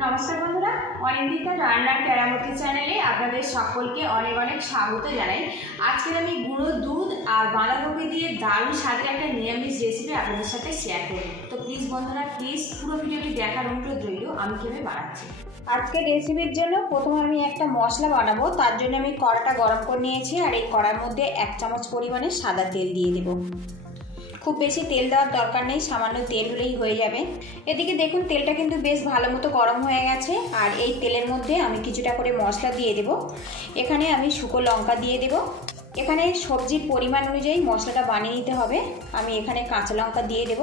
নমস্কার বন্ধুরা, অনিন্দিতা রান্নার কেরামতি চ্যানেলে আপনাদের সকলকে অনেক অনেক স্বাগত জানাই। আজকে আমি গুঁড়ো দুধ আর বাঁধাকপি দিয়ে দারুণ স্বাদের একটা নিরামিষ রেসিপি আপনাদের সাথে শেয়ার করব। তো প্লিজ বন্ধুরা, পুরো ভিডিওটি দেখার অনুরোধ রইল। আমি কিভাবে বানাচ্ছি আজকের রেসিপির জন্য প্রথমে আমি একটা মশলা বানাবো। তার জন্য আমি কড়াটা গরম করে নিয়েছি আর এই কড়ার মধ্যে 1 চামচ পরিমাণে সাদা তেল দিয়ে দেব। খুব বেশি তেল দেওয়ার দরকার নেই, সামান্য তেল হলেই হয়ে যাবে। এদিকে দেখুন তেলটা কিন্তু বেশ ভালো মতো গরম হয়ে গেছে আর এই তেলের মধ্যে আমি কিছুটা করে মশলা দিয়ে দেব। এখানে আমি শুকনো লঙ্কা দিয়ে দেব। এখানে সবজির পরিমাণ অনুযায়ী মশলাটা বানিয়ে নিতে হবে। আমি এখানে কাঁচা লঙ্কা দিয়ে দেব,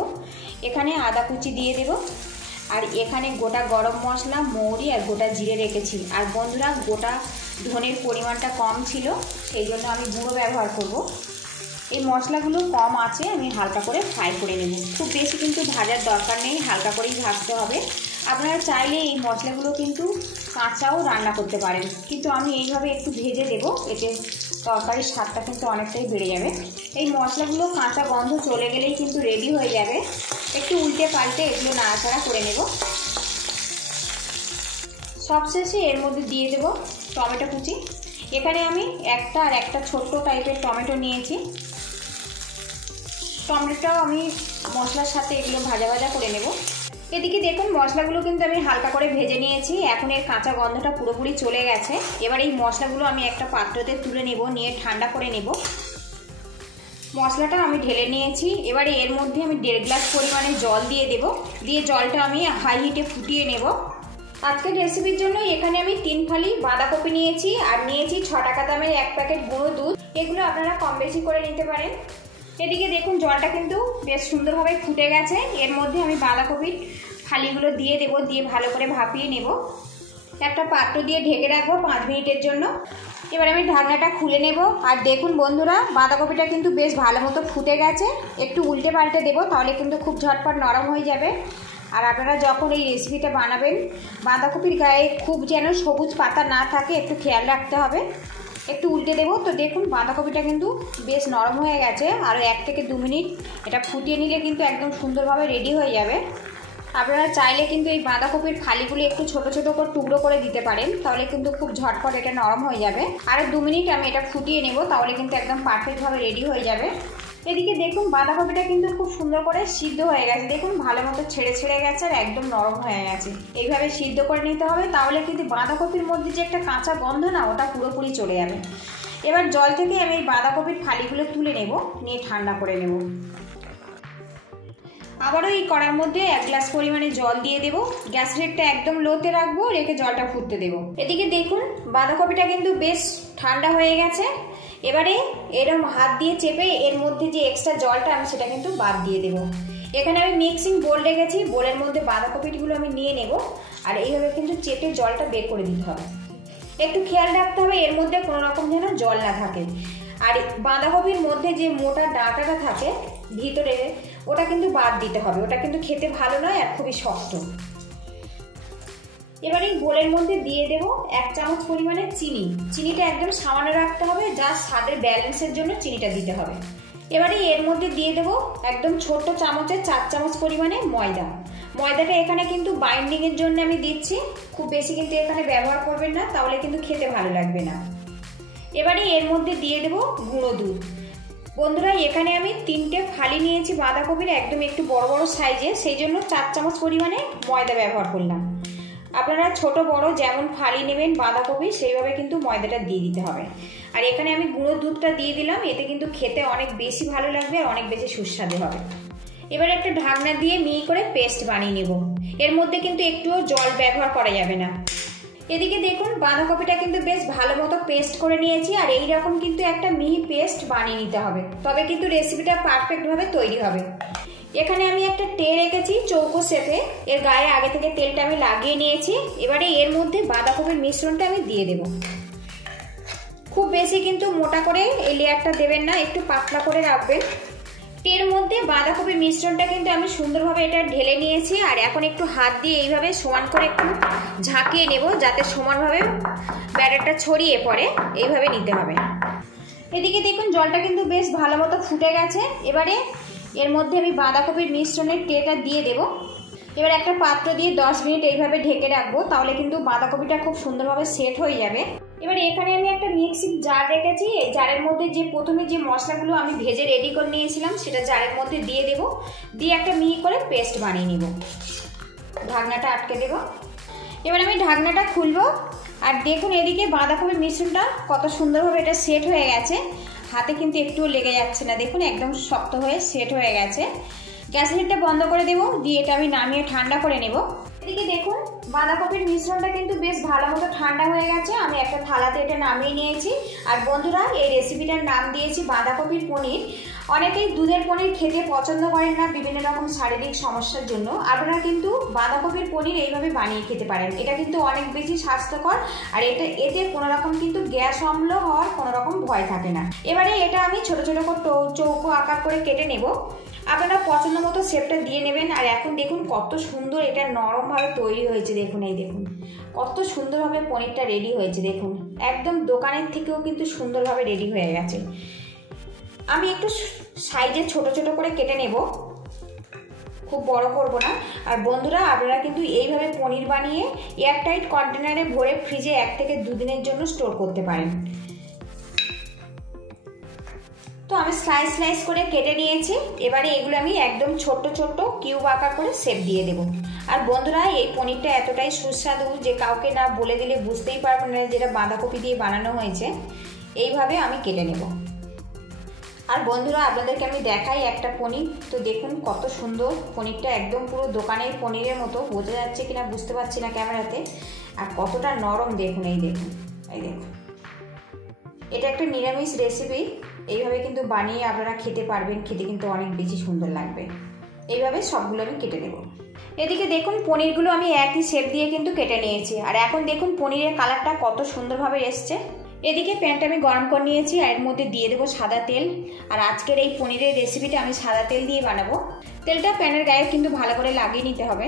এখানে আদা কুচি দিয়ে দেব, আর এখানে গোটা গরম মশলা, মৌরি আর গোটা জিরে রেখেছি। আর বন্ধুরা, গোটা ধনের পরিমাণটা কম ছিল, সেই জন্য আমি গুঁড়ো ব্যবহার করব। এই মশলাগুলো কম আছে, আমি হালকা করে ফ্রাই করে নেব। খুব বেশি কিন্তু ভাজার দরকার নেই, হালকা করেই ভাজতে হবে। আপনারা চাইলে এই মশলাগুলো কিন্তু কাঁচাও রান্না করতে পারেন, কিন্তু আমি এইভাবে একটু ভেজে দেব, এতে তরকারির স্বাদটা কিন্তু অনেকটাই বেড়ে যাবে। এই মশলাগুলো কাঁচা গন্ধ চলে গেলেই কিন্তু রেডি হয়ে যাবে। একটু উল্টে পাল্টে এগুলো নাড়াচাড়া করে নেব। সবশেষে এর মধ্যে দিয়ে দেব টমেটো কুচি। এখানে আমি একটা ছোট্ট টাইপের টমেটো নিয়েছি। টমেটোটাও আমি মশলার সাথে এগুলো ভাজা ভাজা করে নেব। এদিকে দেখুন মশলাগুলো কিন্তু আমি হালকা করে ভেজে নিয়েছি। এখন এর কাঁচা গন্ধটা পুরোপুরি চলে গেছে। এবার এই মশলাগুলো আমি একটা পাত্রতে তুলে নেব, নিয়ে ঠান্ডা করে নেব। মশলাটা আমি ঢেলে নিয়েছি। এবারে এর মধ্যে আমি 1.5 গ্লাস পরিমাণে জল দিয়ে দেব, দিয়ে জলটা আমি হাই হিটে ফুটিয়ে নেব। আজকের রেসিপির জন্য এখানে আমি 3 ফালি বাঁধাকপি নিয়েছি আর নিয়েছি 6 টাকা দামের 1 প্যাকেট গুঁড়ো দুধ। এগুলো আপনারা কম বেশি করে নিতে পারেন। এদিকে দেখুন জলটা কিন্তু বেশ সুন্দরভাবে ফুটে গেছে। এর মধ্যে আমি বাঁধাকপির ফালিগুলো দিয়ে দেব, দিয়ে ভালো করে ভাপিয়ে নেব। একটা পাত্র দিয়ে ঢেকে রাখবো 5 মিনিটের জন্য। এবার আমি ঢাকনাটা খুলে নেব। আর দেখুন বন্ধুরা, বাঁধাকপিটা কিন্তু বেশ ভালো মতো ফুটে গেছে। একটু উল্টে পাল্টে দেবো, তাহলে কিন্তু খুব ঝটপট নরম হয়ে যাবে। আর আপনারা যখন এই রেসিপিটা বানাবেন, বাঁধাকপির গায়ে খুব যেন সবুজ পাতা না থাকে, একটু খেয়াল রাখতে হবে। একটু উল্টে দেবো। তো দেখুন বাঁধাকপিটা কিন্তু বেশ নরম হয়ে গেছে। আরও 1 থেকে 2 মিনিট এটা ফুটিয়ে নিলে কিন্তু একদম সুন্দরভাবে রেডি হয়ে যাবে। আপনারা চাইলে কিন্তু এই বাঁধাকপির ফালিগুলি একটু ছোট ছোট করে টুকরো করে দিতে পারেন, তাহলে কিন্তু খুব ঝটপট এটা নরম হয়ে যাবে। আরও 2 মিনিট আমি এটা ফুটিয়ে নেব, তাহলে কিন্তু একদম পারফেক্টভাবে রেডি হয়ে যাবে। এদিকে দেখুন বাঁধাকপিটা কিন্তু খুব সুন্দর করে সিদ্ধ হয়ে গেছে। দেখুন ভালো মতো ছেড়ে গেছে আর একদম নরম হয়ে গেছে। এইভাবে সিদ্ধ করে নিতে হবে, তাহলে কিন্তু বাঁধাকপির মধ্যে যে একটা কাঁচা গন্ধ না, ওটা পুরোপুরি চলে যাবে। এবার জল থেকে আমি এই বাঁধাকপির ফালিগুলো তুলে নেব, নিয়ে ঠান্ডা করে নেব। আবারও এই কড়ার মধ্যে 1 গ্লাস পরিমাণে জল দিয়ে দেব। গ্যাস রেটটা একদম লোতে রাখবো, রেখে জলটা ফুটতে দেব। এদিকে দেখুন বাঁধাকপিটা কিন্তু বেশ ঠান্ডা হয়ে গেছে। এবারে এরকম হাত দিয়ে চেপে এর মধ্যে যে এক্সট্রা জলটা, আমি সেটা কিন্তু বাদ দিয়ে দেব। এখানে আমি মিক্সিং বোল রেখেছি, বোলের মধ্যে বাঁধাকপিগুলো আমি নিয়ে নেব। আর এইভাবে কিন্তু চেপে জলটা বের করে দিতে হবে। একটু খেয়াল রাখতে হবে এর মধ্যে কোনো রকম যেন জল না থাকে। আর বাঁধাকপির মধ্যে যে মোটা ডাঁটাটা থাকে ভিতরে, ওটা কিন্তু বাদ দিতে হবে। ওটা কিন্তু খেতে ভালো নয় আর খুবই শক্ত। এবার এই বোলের মধ্যে দিয়ে দেব 1 চামচ পরিমাণে চিনি। চিনিটা একদম সামান্য রাখতে হবে, যা স্বাদের ব্যালেন্সের জন্য চিনিটা দিতে হবে। এবারে এর মধ্যে দিয়ে দেব একদম ছোট্ট চামচে 4 চামচ পরিমাণে ময়দা। ময়দাটা এখানে কিন্তু বাইন্ডিংয়ের জন্য আমি দিচ্ছি, খুব বেশি কিন্তু এখানে ব্যবহার করবেন না, তাহলে কিন্তু খেতে ভালো লাগবে না। এবারে এর মধ্যে দিয়ে দেব গুঁড়ো দুধ। বন্ধুরা, এখানে আমি 3টে ফালি নিয়েছি বাঁধাকপির, একদম একটু বড় বড় সাইজে, সেই জন্য 4 চামচ পরিমাণে ময়দা ব্যবহার করলাম। আপনারা ছোট বড় যেমন ফালি নেবেন বাঁধাকপি, সেইভাবে কিন্তু ময়দাটা দিয়ে দিতে হবে। আর এখানে আমি গুঁড়ো দুধটা দিয়ে দিলাম, এতে কিন্তু খেতে অনেক বেশি ভালো লাগবে আর অনেক বেশি সুস্বাদু হবে। এবার একটা ঢাকনা দিয়ে মিহি করে পেস্ট বানিয়ে নেব। এর মধ্যে কিন্তু একটুও জল ব্যবহার করা যাবে না। এদিকে দেখুন বাঁধাকপিটা কিন্তু বেশ ভালো মতো পেস্ট করে নিয়েছি। আর এইরকম কিন্তু একটা মিহি পেস্ট বানিয়ে নিতে হবে, তবে কিন্তু রেসিপিটা পারফেক্টভাবে তৈরি হবে। এখানে আমি একটা ট্রে রেখেছি চৌকো শেপে, এর গায়ে আগে থেকে তেলটা আমি লাগিয়ে নিয়েছি। এবারে এর মধ্যে বাঁধাকপির মিশ্রণটা আমি দিয়ে দেব। খুব বেশি কিন্তু মোটা করে এই লেয়ারটা দেবেন না, একটু পাতলা করে রাখবেন। ট্রের মধ্যে বাঁধাকপির মিশ্রণটা কিন্তু আমি সুন্দরভাবে এটা ঢেলে নিয়েছি। আর এখন একটু হাত দিয়ে এইভাবে সমান করে একটু ঝাঁকিয়ে নেব, যাতে সমানভাবে ব্যাটারটা ছড়িয়ে পড়ে। এইভাবে নিতে হবে। এদিকে দেখুন জলটা কিন্তু বেশ ভালো মতো ফুটে গেছে। এবারে এর মধ্যে আমি বাঁধাকপির মিশ্রণের ট্রেটা দিয়ে দেব। এবার একটা পাত্র দিয়ে 10 মিনিট এইভাবে ঢেকে রাখবো, তাহলে কিন্তু বাঁধাকপিটা খুব সুন্দরভাবে সেট হয়ে যাবে। এবার এখানে আমি একটা মিক্সিং জার রেখেছি, এই জারের মধ্যে যে প্রথমে যে মশলাগুলো আমি ভেজে রেডি করে নিয়েছিলাম সেটা জারের মধ্যে দিয়ে দেবো, দিয়ে একটা মিহি করে পেস্ট বানিয়ে নিব। ঢাকনাটা আটকে দেব। এবার আমি ঢাকনাটা খুলবো, আর দেখুন এদিকে বাঁধাকপির মিশ্রণটা কত সুন্দরভাবে এটা সেট হয়ে গেছে, হাতে কিন্তু একটুও লেগে যাচ্ছে না, দেখুন একদম শক্ত হয়ে সেট হয়ে গেছে। গ্যাস লিডটা বন্ধ করে দেবো, দিয়ে এটা আমি নামিয়ে ঠান্ডা করে নেব। এদিকে দেখুন বাঁধাকপির মিশ্রণটা কিন্তু বেশ ভালো মতো ঠান্ডা হয়ে গেছে, আমি একটা থালাতে এটা নামিয়ে নিয়েছি। আর বন্ধুরা, এই রেসিপিটার নাম দিয়েছি বাঁধাকপির পনির। অনেকেই দুধের পনির খেতে পছন্দ করেন না বিভিন্ন রকম শারীরিক সমস্যার জন্য, আপনারা কিন্তু বাঁধাকপির পনির এইভাবে বানিয়ে খেতে পারেন। এটা কিন্তু অনেক বেশি স্বাস্থ্যকর, আর এতে কোনো রকম কিন্তু গ্যাস অম্ল হওয়ার কোনো রকম ভয় থাকে না। এবারে এটা আমি ছোট ছোট করে চৌকো আকার করে কেটে নেব, আপনারা পছন্দ মতো শেপটা দিয়ে নেবেন। আর এখন দেখুন কত সুন্দর এটা নরমভাবে তৈরি হয়েছে, দেখুন এই দেখুন কত সুন্দরভাবে পনিরটা রেডি হয়েছে, দেখুন একদম দোকানের থেকেও কিন্তু সুন্দরভাবে রেডি হয়ে গেছে। আমি একটু সাইজে ছোট ছোট করে কেটে নেব, খুব বড় করব না। আর বন্ধুরা, আপনারা কিন্তু এইভাবে পনির বানিয়ে এয়ারটাইট কন্টেনারে ভরে ফ্রিজে 1 থেকে 2 দিনের জন্য স্টোর করতে পারেন। তো আমি স্লাইস স্লাইস করে কেটে নিয়েছি, এবারে এগুলো আমি একদম ছোট্ট ছোট্ট কিউব আকার করে শেপ দিয়ে দেব। আর বন্ধুরা, এই পনিরটা এতটাই সুস্বাদু যে কাউকে না বলে দিলে বুঝতেই পারবেন না যেটা বাঁধাকপি দিয়ে বানানো হয়েছে। এইভাবে আমি কেটে নেব। আর বন্ধুরা, আপনাদেরকে আমি দেখাই একটা পনির, তো দেখুন কত সুন্দর পনিরটা, একদম পুরো দোকানের পনিরের মতো, বোঝা যাচ্ছে কিনা বুঝতে পারছি না ক্যামেরাতে। আর কতটা নরম দেখুন, এই দেখুন এই দেখুন। এটা একটা নিরামিষ রেসিপি, এইভাবে কিন্তু বানিয়ে আপনারা খেতে পারবেন, খেতে কিন্তু অনেক বেশি সুন্দর লাগবে। এইভাবে সবগুলো আমি কেটে নেব। এদিকে দেখুন পনিরগুলো আমি একই শেপ দিয়ে কিন্তু কেটে নিয়েছি, আর এখন দেখুন পনিরের কালারটা কত সুন্দরভাবে এসছে। এদিকে প্যানটা আমি গরম করে নিয়েছি, আর এর মধ্যে দিয়ে দেবো সাদা তেল। আর আজকের এই পনিরের রেসিপিটা আমি সাদা তেল দিয়ে বানাবো। তেলটা প্যানের গায়ে কিন্তু ভালো করে লাগিয়ে নিতে হবে।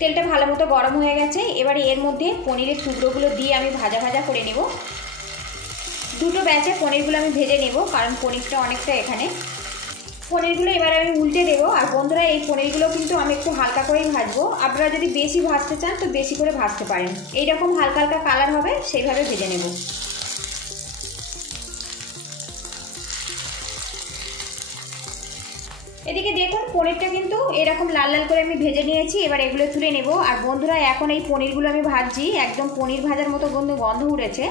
তেলটা ভালো মতো গরম হয়ে গেছে, এবারে এর মধ্যে পনিরের টুকরোগুলো দিয়ে আমি ভাজা ভাজা করে নেব। দুটো ব্যাচে পনিরগুলো আমি ভেজে নেব, কারণ পনিরটা অনেকটা এখানে। পনিরগুলো এবারে আমি উল্টে দেবো। আর বন্ধুরা, এই পনিরগুলো কিন্তু আমি একটু হালকা করেই ভাজবো, আপনারা যদি বেশি ভাজতে চান তো বেশি করে ভাজতে পারেন। এইরকম হালকা হালকা কালার হবে সেইভাবে ভেজে নেব। এদিকে দেখুন পনিরটা কিন্তু এরকম লাল লাল করে আমি ভেজে নিয়েছি, এবার এগুলো তুলে নেব। আর বন্ধুরা, এখন এই পনিরগুলো আমি ভাজছি, একদম পনির ভাজার মতো গন্ধ উঠেছে।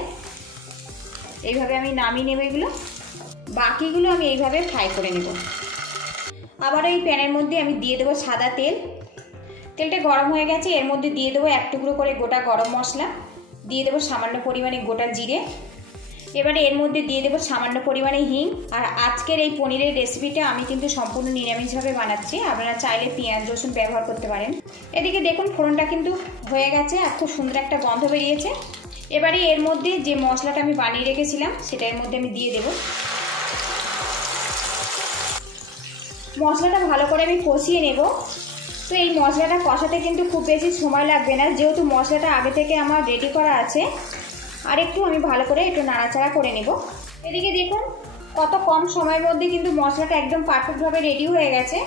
এইভাবে আমি নামিয়ে নেব এগুলো, বাকিগুলো আমি এইভাবে ফ্রাই করে নেব। আবার এই প্যানের মধ্যে আমি দিয়ে দেবো সাদা তেল। তেলটা গরম হয়ে গেছে, এর মধ্যে দিয়ে দেবো 1 টুকরো করে গোটা গরম মশলা, দিয়ে দেবো সামান্য পরিমাণে গোটা জিরে, এবারে এর মধ্যে দিয়ে দেবো সামান্য পরিমাণে হিং। আর আজকের এই পনিরের রেসিপিটা আমি কিন্তু সম্পূর্ণ নিরামিষভাবে বানাচ্ছি, আপনারা চাইলে পেঁয়াজ রসুন ব্যবহার করতে পারেন। এদিকে দেখুন ফোড়নটা কিন্তু হয়ে গেছে, আর খুব সুন্দর একটা গন্ধ বেরিয়েছে। এবারে এর মধ্যে যে মশলাটা আমি বানিয়ে রেখেছিলাম সেটা এর মধ্যে আমি দিয়ে দেব। মশলাটা ভালো করে আমি কষিয়ে নেব। তো এই মশলাটা কষাতে কিন্তু খুব বেশি সময় লাগবে না, যেহেতু মশলাটা আগে থেকে আমার রেডি করা আছে। আর একটু আমি ভালো করে একটু নাড়াচাড়া করে নেব। এদিকে দেখুন কত কম সময়ের মধ্যে কিন্তু মশলাটা একদম পারফেক্টভাবে রেডি হয়ে গেছে।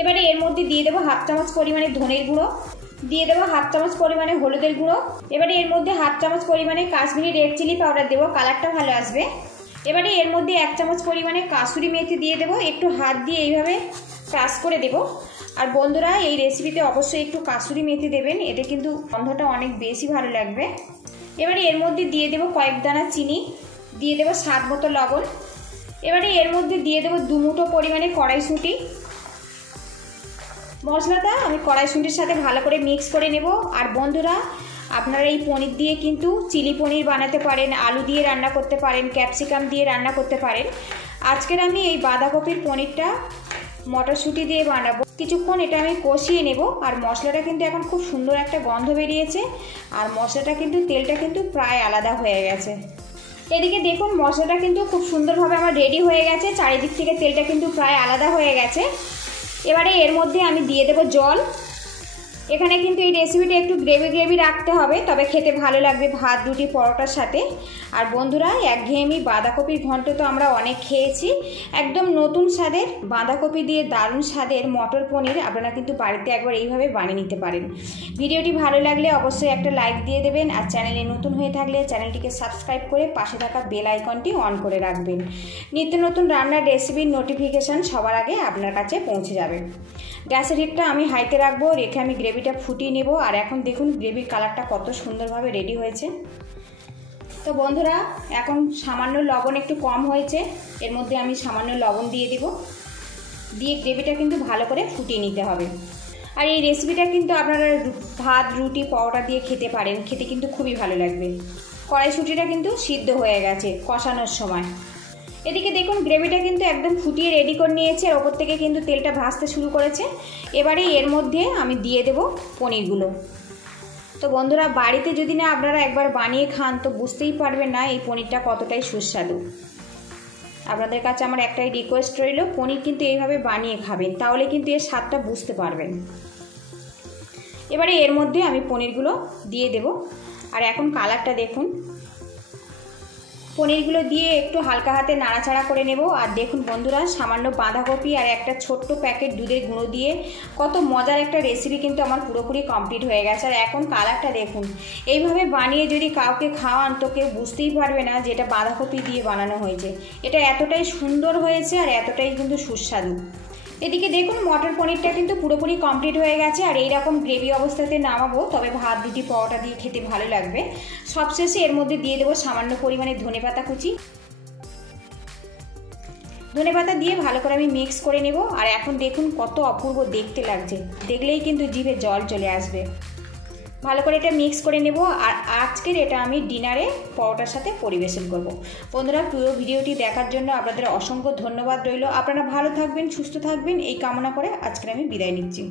এবারে এর মধ্যে দিয়ে দেবো 1/2 চামচ পরিমাণে ধনের গুঁড়ো, দিয়ে দেবো 1/2 চামচ পরিমাণে হলুদের গুঁড়ো, এবারে এর মধ্যে 1/2 চামচ পরিমাণে কাশ্মীরি রেড চিলি পাউডার দেবো, কালারটা ভালো আসবে। এবারে এর মধ্যে 1 চামচ পরিমাণে কাসুরি মেথি দিয়ে দেবো, একটু হাত দিয়ে এইভাবে ক্রাশ করে দেবো। আর বন্ধুরা, এই রেসিপিতে অবশ্যই একটু কাসুরি মেথি দেবেন, এতে কিন্তু গন্ধটা অনেক বেশি ভালো লাগবে। এবারে এর মধ্যে দিয়ে দেবো কয়েক দানা চিনি, দিয়ে দেবো স্বাদ মতো লবণ। এবারে এর মধ্যে দিয়ে দেবো 2 মুঠো পরিমাণে কড়াইশুঁটি। মশলাটা আমি কড়াইশুঁটির সাথে ভালো করে মিক্স করে নেব। আর বন্ধুরা, আপনারা এই পনির দিয়ে কিন্তু চিলি পনির বানাতে পারেন, আলু দিয়ে রান্না করতে পারেন, ক্যাপসিকাম দিয়ে রান্না করতে পারেন। আজকের আমি এই বাঁধাকপির পনিরটা মটরশুঁটি দিয়ে বানাবো। কিছুক্ষণ এটা আমি কষিয়ে নেব। আর মশলাটা কিন্তু এখন খুব সুন্দর একটা গন্ধ বেরিয়েছে, আর মশলাটা কিন্তু তেলটা কিন্তু প্রায় আলাদা হয়ে গেছে। এদিকে দেখুন মশলাটা কিন্তু খুব সুন্দরভাবে আমার রেডি হয়ে গেছে, চারিদিক থেকে তেলটা কিন্তু প্রায় আলাদা হয়ে গেছে। এবারে এর মধ্যে আমি দিয়ে দেবো জল। এখানে কিন্তু এই রেসিপিটা একটু গ্রেভি গ্রেভি রাখতে হবে, তবে খেতে ভালো লাগবে ভাত রুটি পরোটার সাথে। আর বন্ধুরা, একঘেয়েমি বাঁধাকপির ঘন্ট তো আমরা অনেক খেয়েছি, একদম নতুন স্বাদের বাঁধাকপি দিয়ে দারুণ স্বাদের মটর পনির আপনারা কিন্তু বাড়িতে একবার এইভাবে বানিয়ে নিতে পারেন। ভিডিওটি ভালো লাগলে অবশ্যই একটা লাইক দিয়ে দেবেন, আর চ্যানেলে নতুন হয়ে থাকলে চ্যানেলটিকে সাবস্ক্রাইব করে পাশে থাকা বেল আইকনটি অন করে রাখবেন। নিত্য নতুন রান্নার রেসিপির নোটিফিকেশান সবার আগে আপনার কাছে পৌঁছে যাবে। গ্যাসের হিটটা আমি হাইতে রাখবো, রেখে আমি গ্রেভিটা ফুটিয়ে নেব। আর এখন দেখুন গ্রেভির কালারটা কত সুন্দরভাবে রেডি হয়েছে। তো বন্ধুরা, এখন সামান্য লবণ একটু কম হয়েছে, এর মধ্যে আমি সামান্য লবণ দিয়ে দেব, দিয়ে গ্রেভিটা কিন্তু ভালো করে ফুটিয়ে নিতে হবে। আর এই রেসিপিটা কিন্তু আপনারা ভাত রুটি পরোটা দিয়ে খেতে পারেন, খেতে কিন্তু খুবই ভালো লাগবে। কড়াইশুঁটিটা কিন্তু সিদ্ধ হয়ে গেছে কষানোর সময়। এদিকে দেখুন গ্রেভিটা কিন্তু একদম ফুটিয়ে রেডি করে নিয়েছে, আর ওপর থেকে কিন্তু তেলটা ভাসতে শুরু করেছে। এবারে এর মধ্যে আমি দিয়ে দেব পনিরগুলো। তো বন্ধুরা, বাড়িতে যদি না আপনারা একবার বানিয়ে খান তো বুঝতেই পারবেন না এই পনিরটা কতটাই সুস্বাদু। আপনাদের কাছে আমার একটাই রিকোয়েস্ট রইল, পনির কিন্তু এইভাবে বানিয়ে খাবেন, তাহলে কিন্তু এর স্বাদটা বুঝতে পারবেন। এবারে এর মধ্যে আমি পনিরগুলো দিয়ে দেব। আর এখন কালারটা দেখুন, পনিরগুলো দিয়ে একটু হালকা হাতে নাড়াচাড়া করে নেব। আর দেখুন বন্ধুরা, সামান্য বাঁধাকপি আর একটা ছোট্ট প্যাকেট দুধের গুঁড়ো দিয়ে কত মজার একটা রেসিপি কিন্তু আমার পুরোপুরি কমপ্লিট হয়ে গেছে। আর এখন কালারটা দেখুন, এইভাবে বানিয়ে যদি কাউকে খাওয়ান তো কেউ বুঝতেই পারবে না যে এটা বাঁধাকপি দিয়ে বানানো হয়েছে। এটা এতটাই সুন্দর হয়েছে আর এতটাই কিন্তু সুস্বাদু। এদিকে দেখুন মটর পনিরটা কিন্তু পুরোপুরি কমপ্লিট হয়ে গেছে। আর এইরকম গ্রেভি অবস্থাতে নামাবো, তবে ভাত রুটি পরোটা দিয়ে খেতে ভালো লাগবে। সবশেষে এর মধ্যে দিয়ে দেবো সামান্য পরিমাণে ধনেপাতা কুচি। ধনেপাতা দিয়ে ভালো করে আমি মিক্স করে নেব। আর এখন দেখুন কত অপূর্ব দেখতে লাগছে, দেখলেই কিন্তু জিভে জল চলে আসবে। ভালো করে এটা মিক্স করে নেব। আর আজকের এটা আমি ডিনারে পরোটার সাথে পরিবেশন করব। বন্ধুরা, পুরো ভিডিওটি দেখার জন্য আপনাদের অসংখ্য ধন্যবাদ রইল। আপনারা ভালো থাকবেন, সুস্থ থাকবেন এই কামনা করে আজকের আমি বিদায় নিচ্ছি।